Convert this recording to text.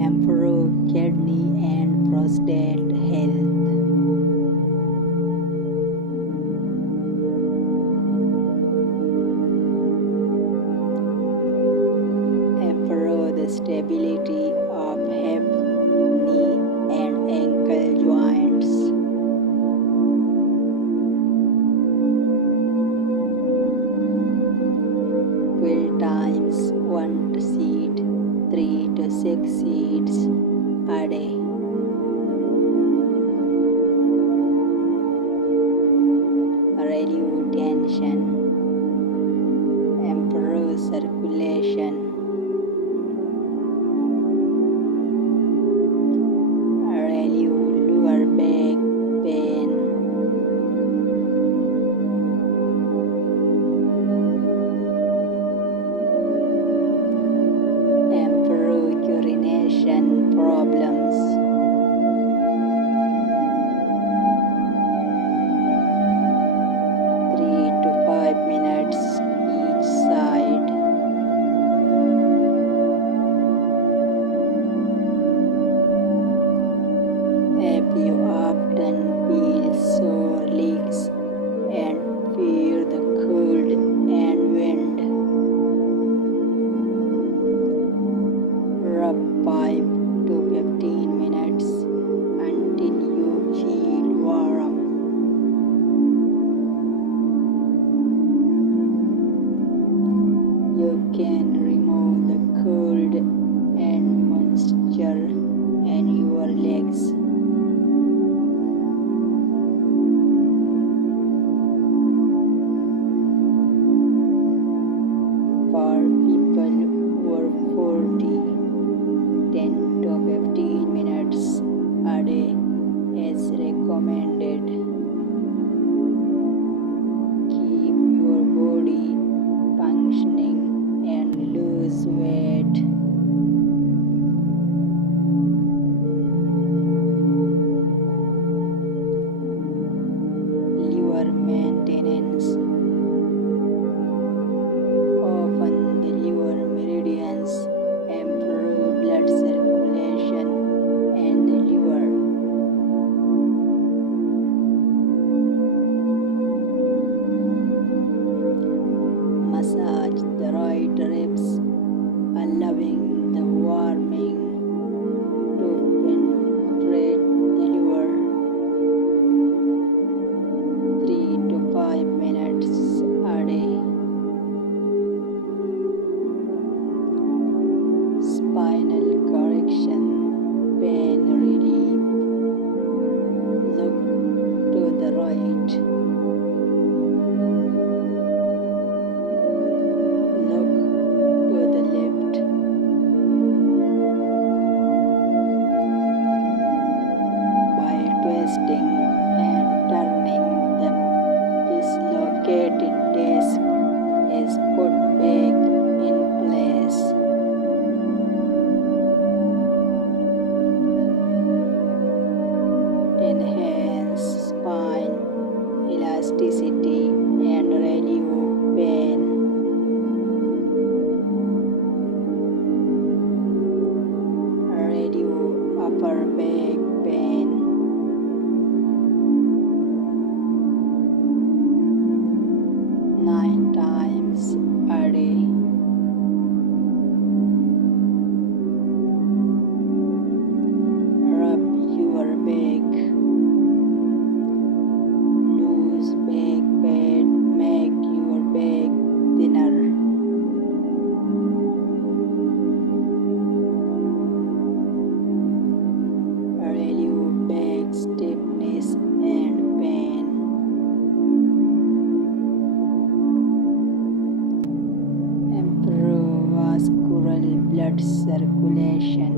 improve kidney and prostate health, improve the stability of hip, knee, and ankle joints, fill times 1 to seat, 3 to 6 seats a day. Relieve tension, improve circulation, relieve lower back pain, improve urination problems, 3 to 5 minutes each side. If you often feel sore legs and fear the cold and wind, rub 5 to 15 minutes until you feel warm. You can remove the cold and moisture in your legs. For people who are 40, 10 to 15 minutes a day is recommended. Keep your body functioning and lose weight. Liver maintenance. Open the liver meridians, improve blood circulation in the liver. Massage the right ribs, allowing the warming to penetrate the liver. 3 to 5 minutes a day. Spinal correction, pain relief. Look to the right. Look to the left. By twisting and turning, the dislocated disc is put back in place. Enhance spine elasticity and relieve pain. Relieve upper back pain. 9 times a day. Rub your back. Loose back pad, make your back thinner. Relieve back stiffness and pain. Improve vascular blood circulation.